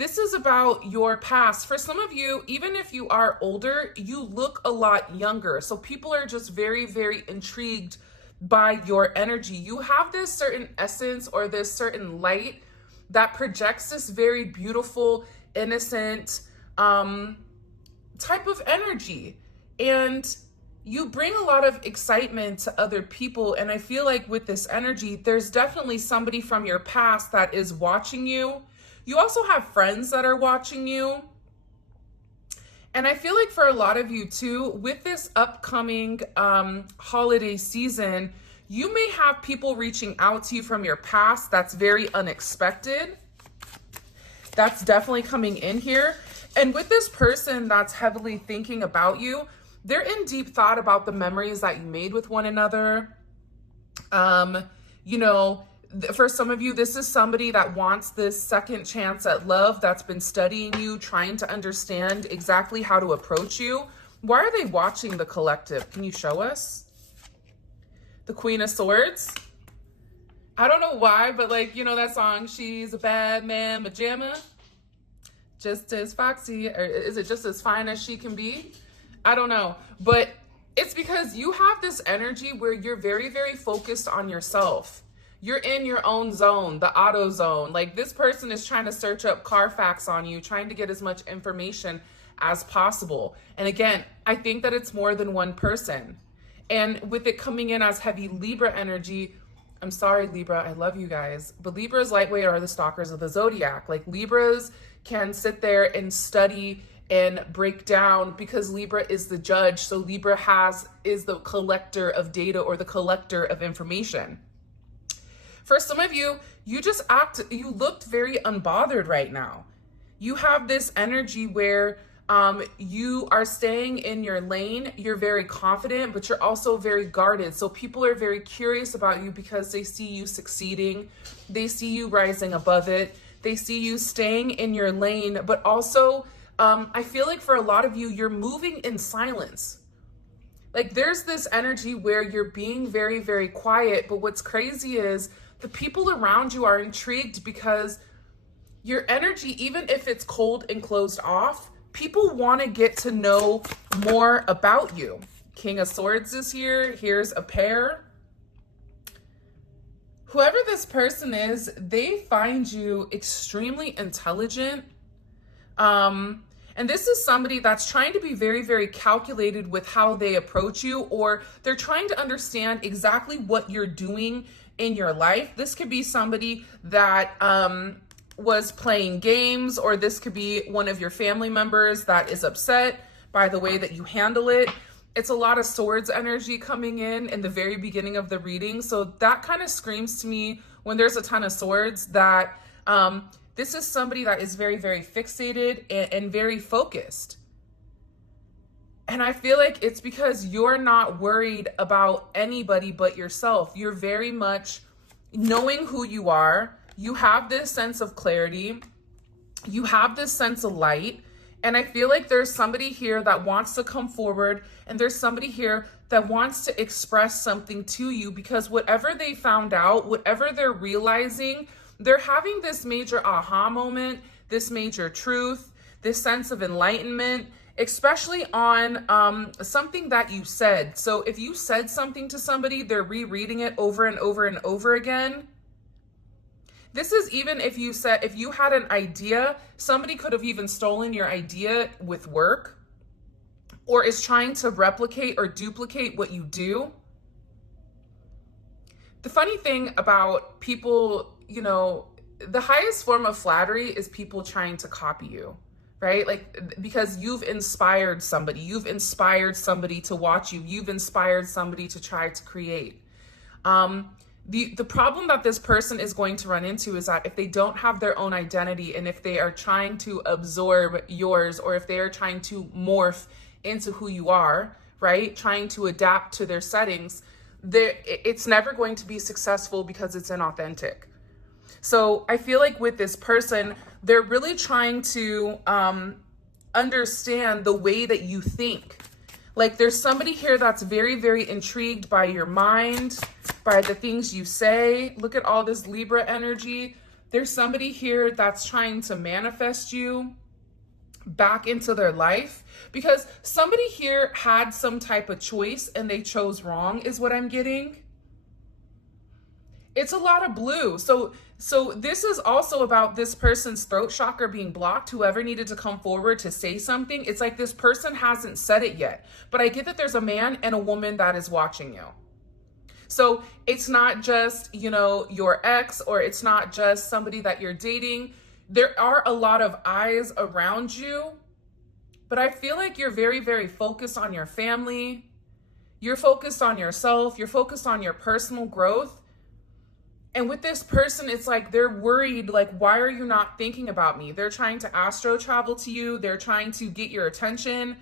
This is about your past. For some of you, even if you are older, you look a lot younger. So people are just very, very intrigued by your energy. You have this certain essence or this certain light that projects this very beautiful, innocent type of energy. And you bring a lot of excitement to other people. And I feel like with this energy, there's definitely somebody from your past that is watching you. You also have friends that are watching you. And I feel like for a lot of you too, with this upcoming holiday season, you may have people reaching out to you from your past that's very unexpected. That's definitely coming in here. And with this person that's heavily thinking about you, they're in deep thought about the memories that you made with one another. You know, for some of you, this is somebody that wants this second chance at love, that's been studying you, trying to understand exactly how to approach you. Why are they watching the collective? Can you show us? The Queen of Swords. I don't know why, but like, you know that song, She's a Bad Man Pajama? Just as foxy, or is it just as fine as she can be? I don't know, but it's because you have this energy where you're very, very focused on yourself. You're in your own zone, the auto zone. Like this person is trying to search up Carfax on you, trying to get as much information as possible. And again, I think that it's more than one person. And with it coming in as heavy Libra energy, I'm sorry, Libra, I love you guys, but Libras lightweight are the stalkers of the zodiac. Like Libras can sit there and study and break down because Libra is the judge. So Libra is the collector of data or the collector of information. For some of you, you looked very unbothered right now. You have this energy where you are staying in your lane. You're very confident, but you're also very guarded. So people are very curious about you because they see you succeeding. They see you rising above it. They see you staying in your lane, but also I feel like for a lot of you, you're moving in silence. Like there's this energy where you're being very, very quiet. But what's crazy is the people around you are intrigued because your energy, even if it's cold and closed off, people want to get to know more about you. King of Swords is here. Here's a pair. Whoever this person is, they find you extremely intelligent. And this is somebody that's trying to be very, very calculated with how they approach you, or they're trying to understand exactly what you're doing in your life. This could be somebody that was playing games, or this could be one of your family members that is upset by the way that you handle it. It's a lot of swords energy coming in the very beginning of the reading. So that kind of screams to me when there's a ton of swords that this is somebody that is very, very fixated and very focused. And I feel like it's because you're not worried about anybody but yourself. You're very much knowing who you are. You have this sense of clarity. You have this sense of light. And I feel like there's somebody here that wants to come forward, and there's somebody here that wants to express something to you because whatever they found out, whatever they're realizing, they're having this major aha moment, this major truth, this sense of enlightenment, especially on something that you said. So if you said something to somebody, they're rereading it over and over and over again. This is even if you had an idea, somebody could have even stolen your idea with work, or is trying to replicate or duplicate what you do. The funny thing about people, you know, the highest form of flattery is people trying to copy you, right? Like, because you've inspired somebody to watch you. You've inspired somebody to try to create. The problem that this person is going to run into is that if they don't have their own identity, and if they are trying to absorb yours, or if they are trying to morph into who you are, right? Trying to adapt to their settings, it's never going to be successful because it's inauthentic. So I feel like with this person, they're really trying to understand the way that you think. Like there's somebody here that's very, very intrigued by your mind, by the things you say. Look at all this Libra energy. There's somebody here that's trying to manifest you back into their life, because somebody here had some type of choice and they chose wrong is what I'm getting. It's a lot of blue. So this is also about this person's throat chakra being blocked. Whoever needed to come forward to say something, it's like this person hasn't said it yet. But I get that there's a man and a woman that is watching you. So it's not just, you know, your ex, or it's not just somebody that you're dating. There are a lot of eyes around you, but I feel like you're very, very focused on your family. You're focused on yourself. You're focused on your personal growth. And with this person, it's like they're worried, like, why are you not thinking about me? They're trying to astro travel to you. They're trying to get your attention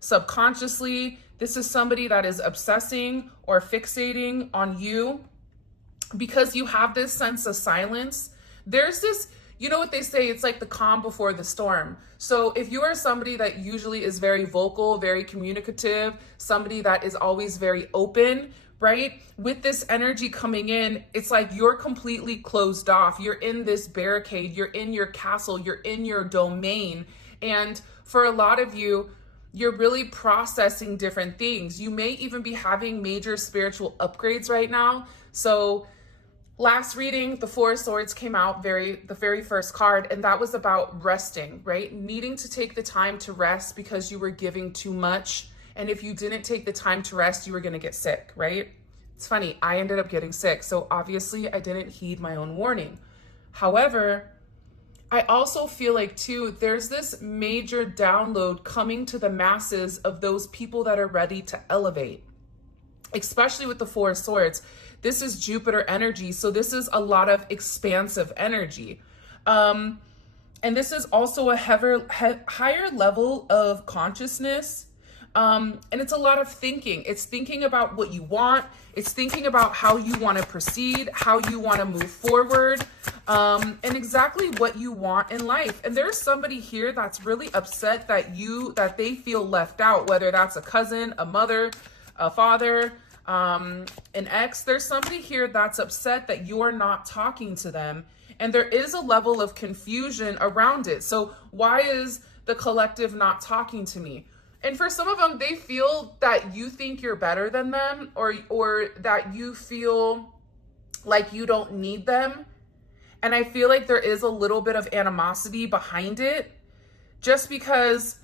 subconsciously. This is somebody that is obsessing or fixating on you because you have this sense of silence. There's this, you know what they say, it's like the calm before the storm. So if you are somebody that usually is very vocal, very communicative, somebody that is always very open, right? With this energy coming in, it's like you're completely closed off. You're in this barricade, you're in your castle, you're in your domain. And for a lot of you, you're really processing different things. You may even be having major spiritual upgrades right now. So last reading, the Four of Swords came out, the very first card, and that was about resting, right? Needing to take the time to rest because you were giving too much. And if you didn't take the time to rest, you were going to get sick, right? It's funny, I ended up getting sick. So obviously I didn't heed my own warning. However, I also feel like too, there's this major download coming to the masses of those people that are ready to elevate, especially with the Four of Swords. This is Jupiter energy. So this is a lot of expansive energy. And this is also a higher level of consciousness. And it's a lot of thinking. It's thinking about what you want. It's thinking about how you want to proceed, how you want to move forward, and exactly what you want in life. And there's somebody here that's really upset that they feel left out, whether that's a cousin, a mother, a father, an ex. There's somebody here that's upset that you're not talking to them. And there is a level of confusion around it. So why is the collective not talking to me? And for some of them, they feel that you think you're better than them, or that you feel like you don't need them. And I feel like there is a little bit of animosity behind it, just because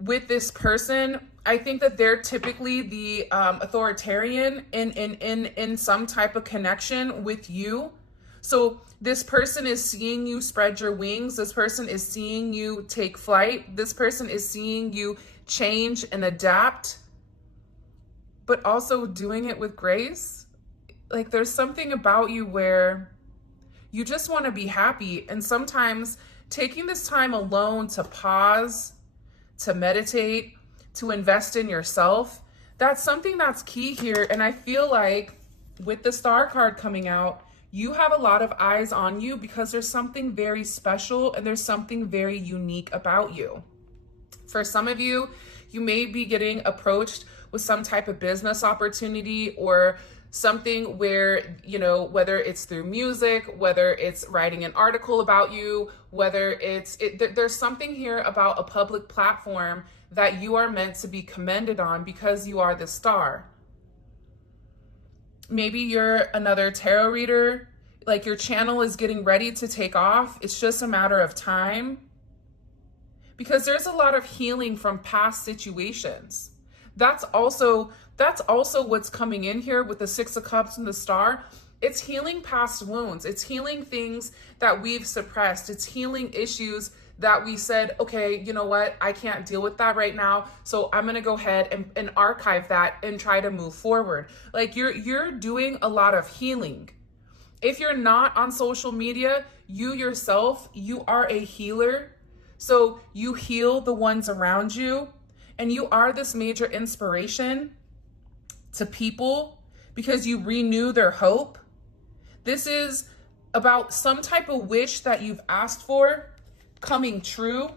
with this person, I think that they're typically the authoritarian in some type of connection with you. So this person is seeing you spread your wings. This person is seeing you take flight. This person is seeing you change and adapt, but also doing it with grace. Like there's something about you where you just want to be happy. And sometimes taking this time alone to pause, to meditate, to invest in yourself, that's something that's key here. And I feel like with the Star card coming out, you have a lot of eyes on you because there's something very special and there's something very unique about you. For some of you, you may be getting approached with some type of business opportunity or something where, you know, whether it's through music, whether it's writing an article about you, whether there's something here about a public platform that you are meant to be commended on because you are the star. Maybe you're another tarot reader, like your channel is getting ready to take off. It's just a matter of time. Because there's a lot of healing from past situations. That's also what's coming in here with the Six of Cups and the Star. It's healing past wounds. It's healing things that we've suppressed. It's healing issues that we said, okay, you know what? I can't deal with that right now. So I'm going to go ahead and archive that and try to move forward. Like you're doing a lot of healing. If you're not on social media, you yourself, you are a healer. So you heal the ones around you, and you are this major inspiration to people because you renew their hope. This is about some type of wish that you've asked for coming true,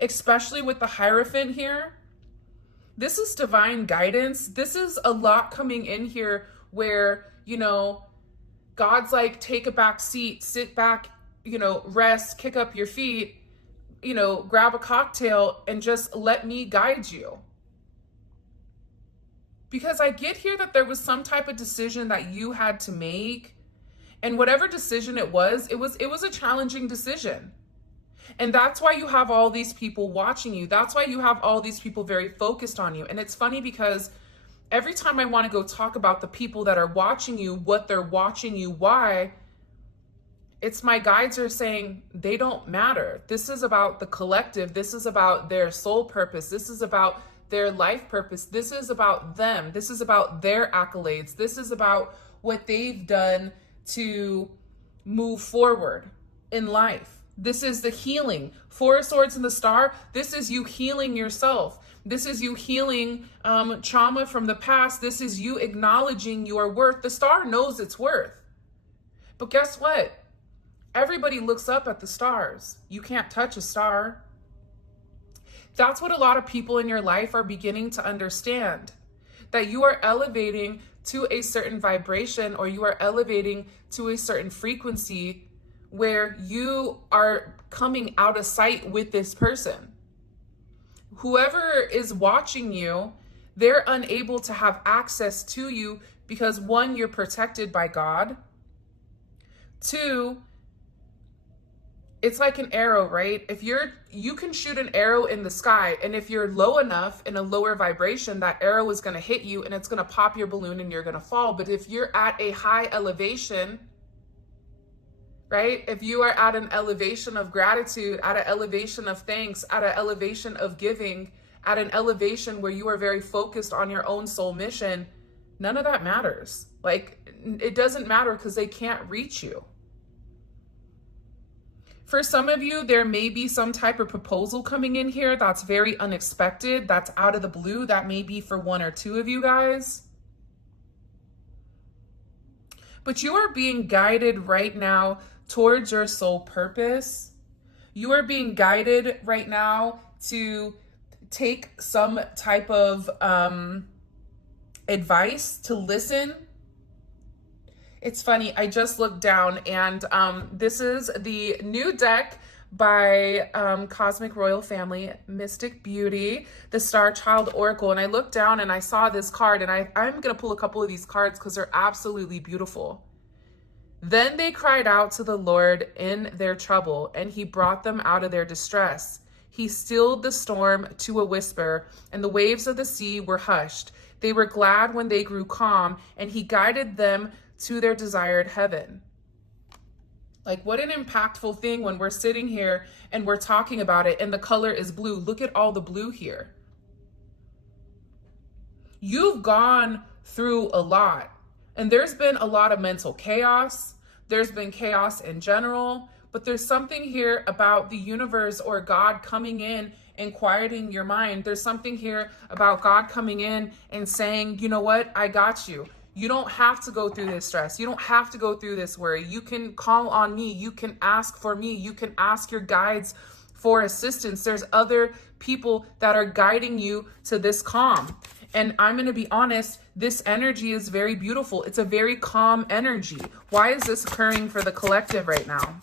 especially with the Hierophant here. This is divine guidance. This is a lot coming in here where, you know, God's like, take a back seat, sit back, rest, kick up your feet, grab a cocktail and just let me guide you. Because I get here that there was some type of decision that you had to make. And whatever decision it was a challenging decision. And that's why you have all these people watching you. That's why you have all these people very focused on you. And it's funny because every time I want to go talk about the people that are watching you, what they're watching you, why, it's my guides are saying they don't matter. This is about the collective. This is about their soul purpose. This is about their life purpose. This is about them. This is about their accolades. This is about what they've done to move forward in life. This is the healing. Four of Swords and the Star. This is you healing yourself. This is you healing trauma from the past. This is you acknowledging your worth. The star knows its worth. But guess what? Everybody looks up at the stars. You can't touch a star. That's what a lot of people in your life are beginning to understand. That you are elevating to a certain vibration, or you are elevating to a certain frequency where you are coming out of sight with this person. Whoever is watching you, they're unable to have access to you because, one, you're protected by God. Two, it's like an arrow, right? You can shoot an arrow in the sky, and if you're low enough in a lower vibration, that arrow is going to hit you and it's going to pop your balloon and you're going to fall. But if you're at a high elevation, right? If you are at an elevation of gratitude, at an elevation of thanks, at an elevation of giving, at an elevation where you are very focused on your own soul mission, none of that matters. Like, it doesn't matter because they can't reach you. For some of you, there may be some type of proposal coming in here that's very unexpected, that's out of the blue. That may be for one or two of you guys. But you are being guided right now towards your soul purpose. You are being guided right now to take some type of advice, to listen. It's funny, I just looked down and this is the new deck by Cosmic Royal Family, Mystic Beauty, the Star Child Oracle. And I looked down and I saw this card, and I'm going to pull a couple of these cards because they're absolutely beautiful. Then they cried out to the Lord in their trouble, and he brought them out of their distress. He stilled the storm to a whisper, and the waves of the sea were hushed. They were glad when they grew calm, and he guided them to their desired heaven. Like, what an impactful thing when we're sitting here and we're talking about it and the color is blue. Look at all the blue here. You've gone through a lot, and there's been a lot of mental chaos. There's been chaos in general, but there's something here about the universe or God coming in and quieting your mind. There's something here about God coming in and saying, you know what, I got you. You don't have to go through this stress. You don't have to go through this worry. You can call on me. You can ask for me. You can ask your guides for assistance. There's other people that are guiding you to this calm. And I'm going to be honest, this energy is very beautiful. It's a very calm energy. Why is this occurring for the collective right now?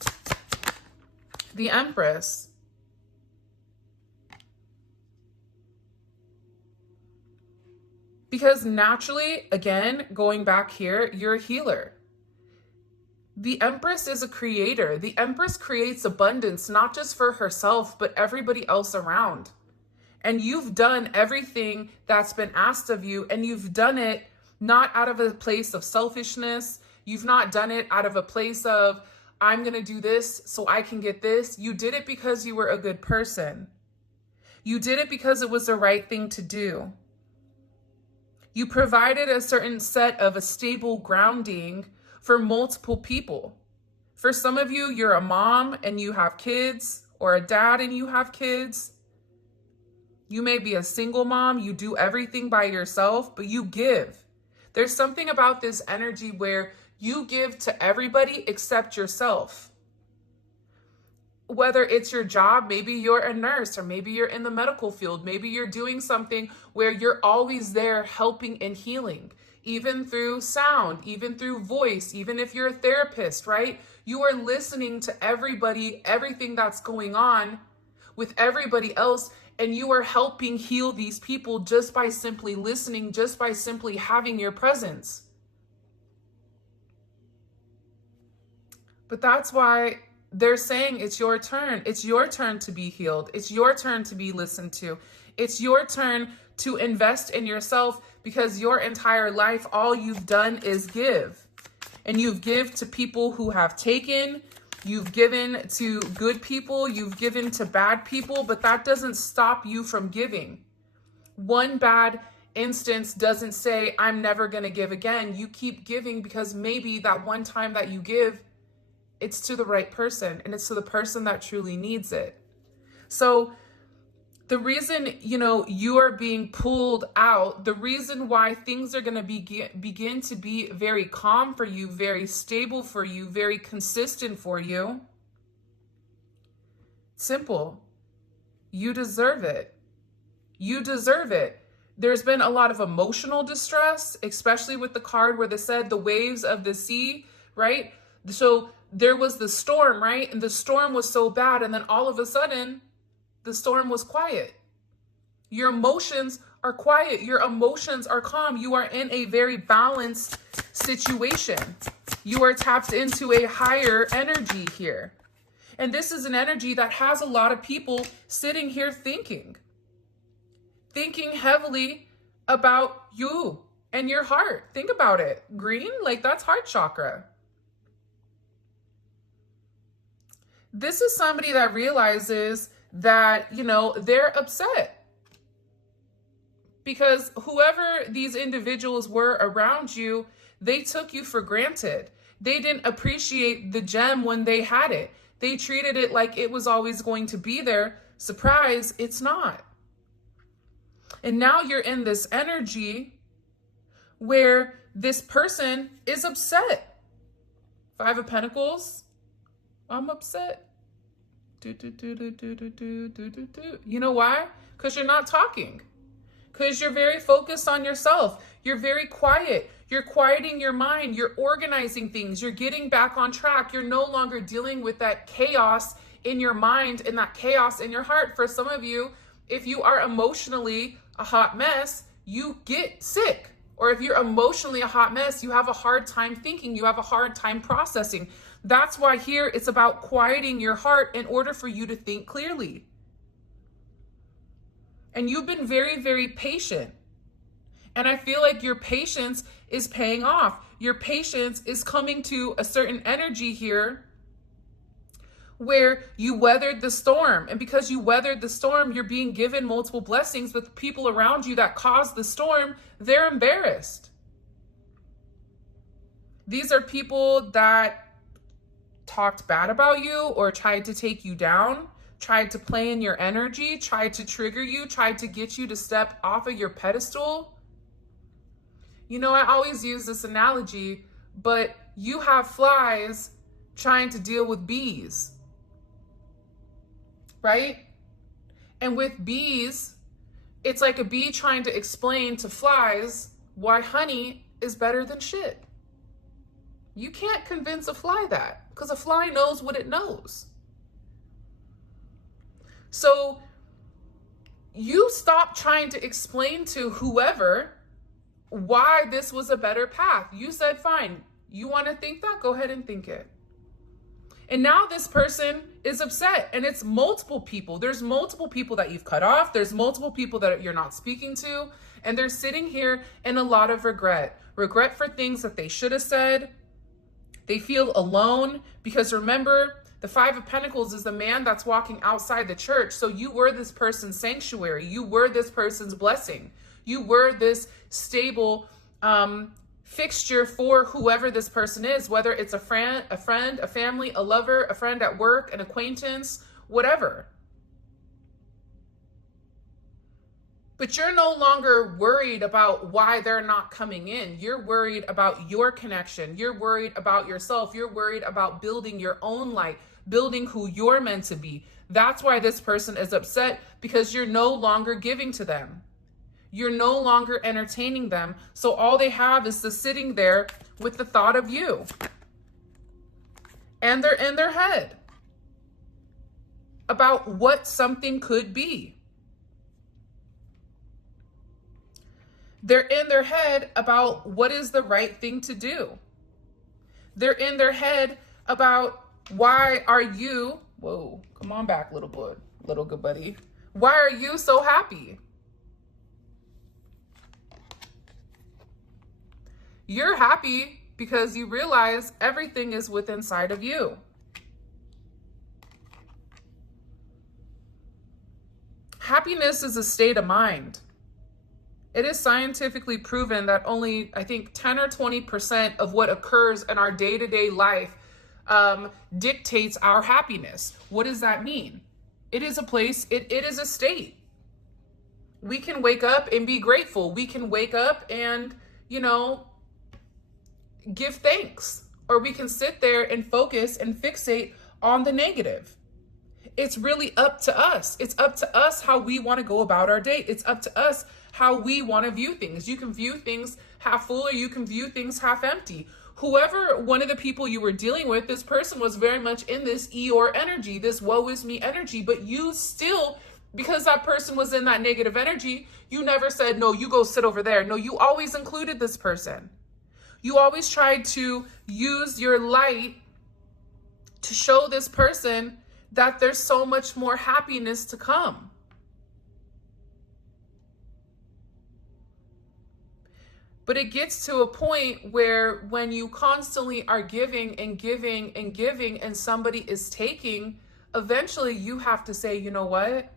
The Empress. Because naturally, again, going back here, you're a healer. The Empress is a creator. The Empress creates abundance, not just for herself, but everybody else around. And you've done everything that's been asked of you, and you've done it not out of a place of selfishness. You've not done it out of a place of, I'm going to do this so I can get this. You did it because you were a good person. You did it because it was the right thing to do. You provided a certain set of a stable grounding for multiple people. For some of you, you're a mom and you have kids, or a dad and you have kids. You may be a single mom, you do everything by yourself, but you give. There's something about this energy where you give to everybody except yourself. Whether it's your job, maybe you're a nurse, or maybe you're in the medical field, maybe you're doing something where you're always there helping and healing. even through sound, even through voice, even if you're a therapist, right? You are listening to everybody, everything that's going on with everybody else, and you are helping heal these people just by simply listening, just by simply having your presence. But that's why they're saying it's your turn. It's your turn to be healed. It's your turn to be listened to. It's your turn to invest in yourself, because your entire life, all you've done is give. And you've given to people who have taken. You've given to good people. You've given to bad people. But that doesn't stop you from giving. One bad instance doesn't say, I'm never going to give again. You keep giving because maybe that one time that you give, it's to the right person, and it's to the person that truly needs it. So the reason, you are being pulled out, the reason why things are going to begin to be very calm for you, very stable for you, very consistent for you, simple. You deserve it. You deserve it. There's been a lot of emotional distress, especially with the card where they said the waves of the sea, right? So there was the storm, right? And the storm was so bad. And then all of a sudden, the storm was quiet. Your emotions are quiet. Your emotions are calm. You are in a very balanced situation. You are tapped into a higher energy here. And this is an energy that has a lot of people sitting here thinking heavily about you and your heart. Think about it. Green, like that's heart chakra. This is somebody that realizes that, they're upset because whoever these individuals were around you, they took you for granted. They didn't appreciate the gem when they had it. They treated it like it was always going to be there. Surprise, it's not. And now you're in this energy where this person is upset. Five of Pentacles. I'm upset. You know why? Because you're not talking. Because you're very focused on yourself. You're very quiet. You're quieting your mind. You're organizing things. You're getting back on track. You're no longer dealing with that chaos in your mind and that chaos in your heart. For some of you, if you are emotionally a hot mess, you get sick. Or if you're emotionally a hot mess, you have a hard time thinking. You have a hard time processing. That's why here it's about quieting your heart in order for you to think clearly. And you've been very, very patient. And I feel like your patience is paying off. Your patience is coming to a certain energy here where you weathered the storm. And because you weathered the storm, you're being given multiple blessings, but the people around you that caused the storm, they're embarrassed. These are people that talked bad about you or tried to take you down, tried to play in your energy, tried to trigger you, tried to get you to step off of your pedestal. I always use this analogy, but you have flies trying to deal with bees, right? And with bees, it's like a bee trying to explain to flies why honey is better than shit. You can't convince a fly that, because a fly knows what it knows. So you stop trying to explain to whoever why this was a better path. You said, fine, you want to think that? Go ahead and think it. And now this person is upset, and it's multiple people. There's multiple people that you've cut off. There's multiple people that you're not speaking to, and they're sitting here in a lot of regret for things that they should have said. They feel alone because remember, the Five of Pentacles is the man that's walking outside the church. So you were this person's sanctuary. You were this person's blessing. You were this stable fixture for whoever this person is, whether it's a friend, a family, a lover, a friend at work, an acquaintance, whatever. But you're no longer worried about why they're not coming in. You're worried about your connection. You're worried about yourself. You're worried about building your own light, building who you're meant to be. That's why this person is upset, because you're no longer giving to them. You're no longer entertaining them. So all they have is the sitting there with the thought of you. And they're in their head about what something could be. They're in their head about what is the right thing to do. They're in their head about why are you, whoa, come on back, little boy, little good buddy. Why are you so happy? You're happy because you realize everything is within inside of you. Happiness is a state of mind. It is scientifically proven that only, I think, 10 or 20% of what occurs in our day-to-day life dictates our happiness. What does that mean? It is a place, it is a state. We can wake up and be grateful. We can wake up and, give thanks. Or we can sit there and focus and fixate on the negative. It's really up to us. It's up to us how we want to go about our day. It's up to us how we want to view things. You can view things half full or you can view things half empty. Whoever, one of the people you were dealing with, this person was very much in this Eeyore energy, this woe is me energy, but you still, because that person was in that negative energy, you never said, no, you go sit over there. No, you always included this person. You always tried to use your light to show this person that there's so much more happiness to come. But it gets to a point where when you constantly are giving and giving and giving and somebody is taking, eventually you have to say, you know what?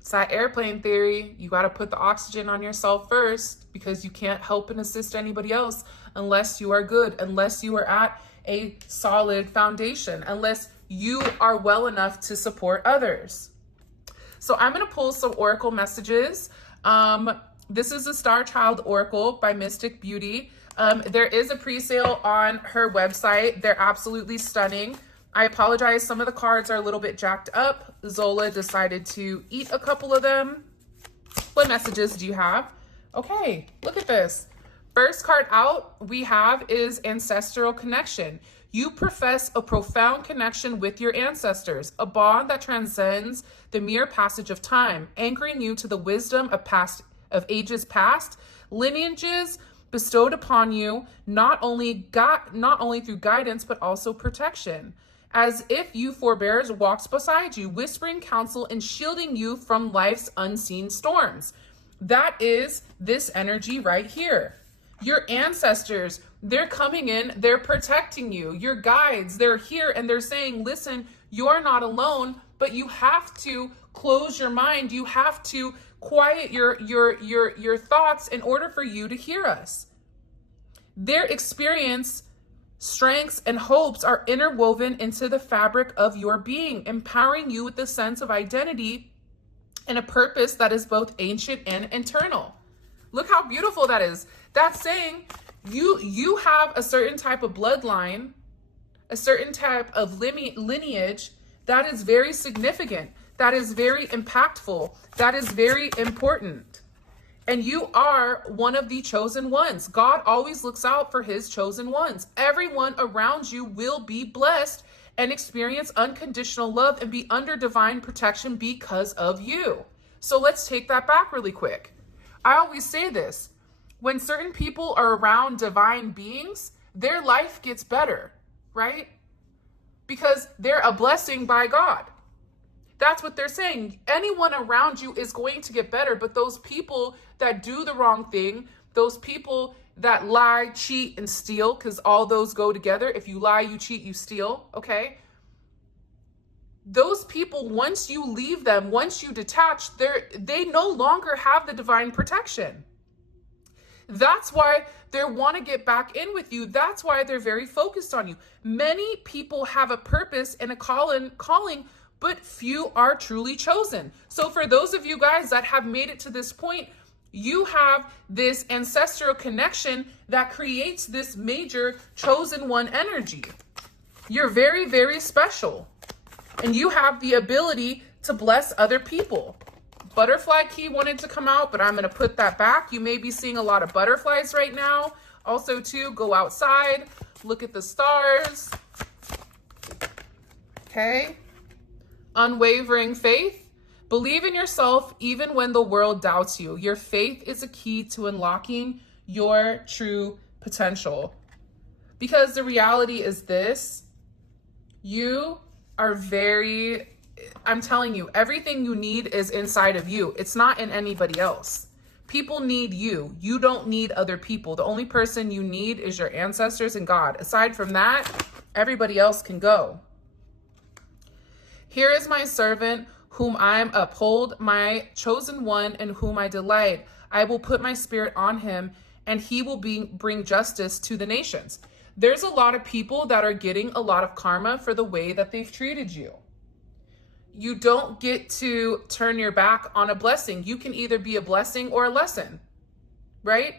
It's that airplane theory. You got to put the oxygen on yourself first because you can't help and assist anybody else unless you are good, unless you are at a solid foundation, unless you are well enough to support others. So I'm going to pull some oracle messages. This is a Star Child Oracle by Mystic Beauty. There is a pre-sale on her website. They're absolutely stunning. I apologize. Some of the cards are a little bit jacked up. Zola decided to eat a couple of them. What messages do you have? Okay, look at this. First card out we have is Ancestral Connection. You profess a profound connection with your ancestors, a bond that transcends the mere passage of time, anchoring you to the wisdom of ages past, lineages bestowed upon you, not only through guidance, but also protection. As if you forebears walks beside you, whispering counsel and shielding you from life's unseen storms. That is this energy right here. Your ancestors, they're coming in, they're protecting you. Your guides, they're here and they're saying, listen, you're not alone, but you have to close your mind. You have to quiet your thoughts in order for you to hear us. Their experience, strengths, and hopes are interwoven into the fabric of your being, empowering you with a sense of identity and a purpose that is both ancient and eternal. Look how beautiful that is. That's saying you have a certain type of bloodline, a certain type of lineage that is very significant, that is very impactful, that is very important. And you are one of the chosen ones. God always looks out for his chosen ones. Everyone around you will be blessed and experience unconditional love and be under divine protection because of you. So let's take that back really quick. I always say this, when certain people are around divine beings, their life gets better, right? Because they're a blessing by God. That's what they're saying. Anyone around you is going to get better, but those people that do the wrong thing, those people that lie, cheat, and steal, because all those go together. If you lie, you cheat, you steal, okay? Those people, once you leave them, once you detach, they no longer have the divine protection. That's why they want to get back in with you. That's why they're very focused on you. Many people have a purpose and a calling, but few are truly chosen. So for those of you guys that have made it to this point, you have this ancestral connection that creates this major chosen one energy. You're very, very special. And you have the ability to bless other people butterfly key wanted to come out, but I'm going to put that back. You may be seeing a lot of butterflies right now. Also, too, go outside, look at the stars. Okay. Unwavering faith. Believe in yourself even when the world doubts you. Your faith is a key to unlocking your true potential. Because the reality is this, you are I'm telling you, everything you need is inside of you. It's not in anybody else. People need you. You don't need other people. The only person you need is your ancestors and God. Aside from that, everybody else can go. Here is my servant, whom I uphold, my chosen one, in whom I delight. I will put my spirit on him, and he will bring justice to the nations. There's a lot of people that are getting a lot of karma for the way that they've treated you. You don't get to turn your back on a blessing. You can either be a blessing or a lesson, right?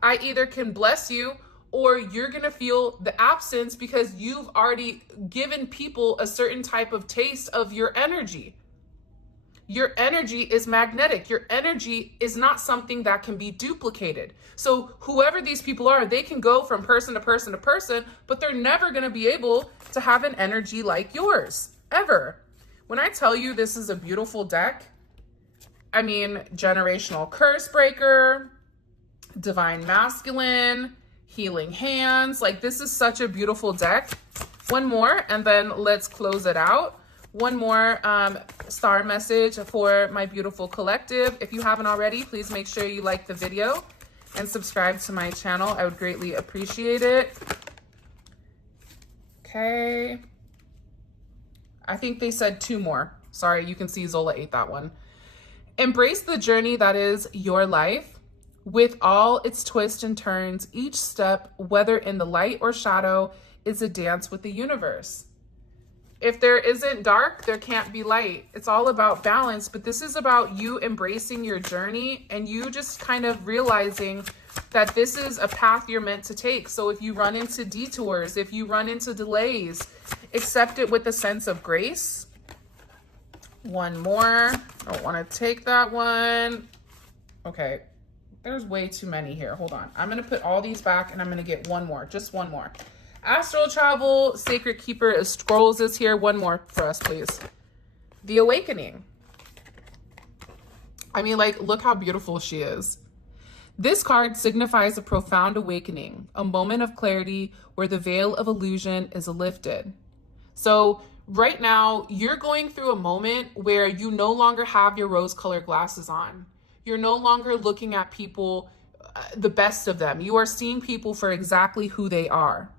I either can bless you, or you're going to feel the absence because you've already given people a certain type of taste of your energy. Your energy is magnetic. Your energy is not something that can be duplicated. So whoever these people are, they can go from person to person to person, but they're never going to be able to have an energy like yours, ever. When I tell you this is a beautiful deck, I mean, generational curse breaker, divine masculine, healing hands. Like, this is such a beautiful deck. One more, and then let's close it out. One more star message for my beautiful collective. If you haven't already, please make sure you like the video and subscribe to my channel. I would greatly appreciate it. Okay. I think they said 2 more. Sorry, you can see Zola ate that one. Embrace the journey that is your life with all its twists and turns. Each step, whether in the light or shadow, is a dance with the universe. If there isn't dark, there can't be light. It's all about balance, but this is about you embracing your journey and you just kind of realizing that this is a path you're meant to take. So if you run into detours, if you run into delays, accept it with a sense of grace. One more. I don't want to take that one. Okay. There's way too many here. Hold on. I'm going to put all these back and I'm going to get one more. Just one more. Astral Travel, Sacred Keeper Scrolls is here. One more for us, please. The Awakening. I mean, like, look how beautiful she is. This card signifies a profound awakening, a moment of clarity where the veil of illusion is lifted. So right now, you're going through a moment where you no longer have your rose-colored glasses on. You're no longer looking at people, the best of them. You are seeing people for exactly who they are.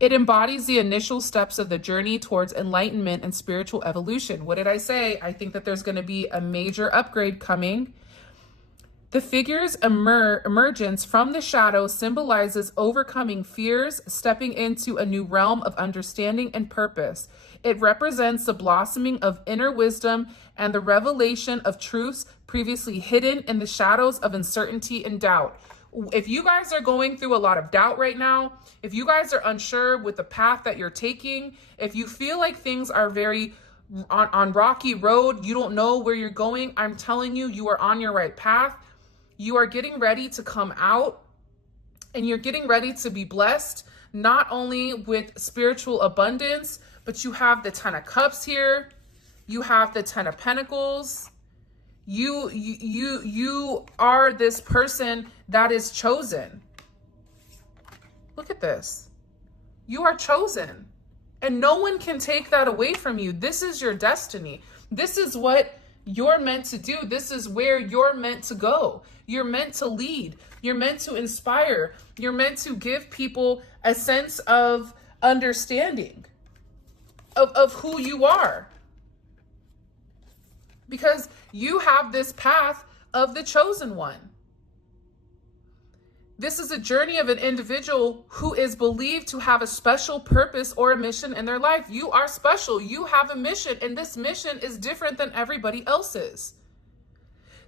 It embodies the initial steps of the journey towards enlightenment and spiritual evolution. What did I say? I think that there's going to be a major upgrade coming. The figure's emergence from the shadow symbolizes overcoming fears, stepping into a new realm of understanding and purpose. It represents the blossoming of inner wisdom and the revelation of truths previously hidden in the shadows of uncertainty and doubt. If you guys are going through a lot of doubt right now, if you guys are unsure with the path that you're taking, if you feel like things are very on rocky road, you don't know where you're going, I'm telling you, you are on your right path. You are getting ready to come out and you're getting ready to be blessed, not only with spiritual abundance, but you have the 10 of Cups here. You have the 10 of Pentacles. You are this person that is chosen. Look at this. You are chosen. And no one can take that away from you. This is your destiny. This is what you're meant to do. This is where you're meant to go. You're meant to lead. You're meant to inspire. You're meant to give people a sense of understanding of who you are. Because you have this path of the chosen one. This is a journey of an individual who is believed to have a special purpose or a mission in their life. You are special. You have a mission, and this mission is different than everybody else's.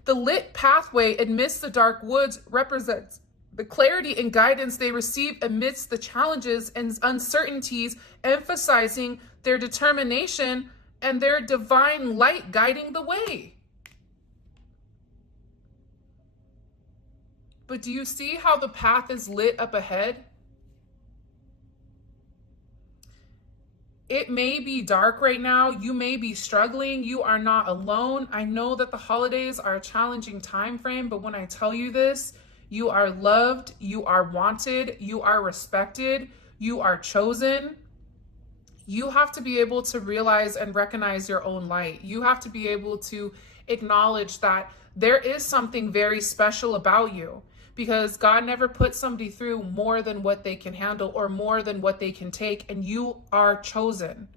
The lit pathway amidst the dark woods represents the clarity and guidance they receive amidst the challenges and uncertainties, emphasizing their determination and their divine light guiding the way. But do you see how the path is lit up ahead? It may be dark right now. You may be struggling. You are not alone. I know that the holidays are a challenging time frame, but when I tell you this, you are loved, you are wanted, you are respected, you are chosen. You have to be able to realize and recognize your own light. You have to be able to acknowledge that there is something very special about you, because God never put somebody through more than what they can handle or more than what they can take, and you are chosen.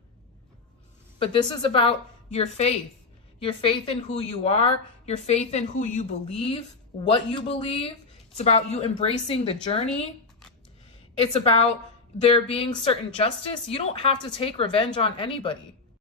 But this is about your faith in who you are, your faith in who you believe, what you believe. It's about you embracing the journey. It's about there being certain justice. You don't have to take revenge on anybody.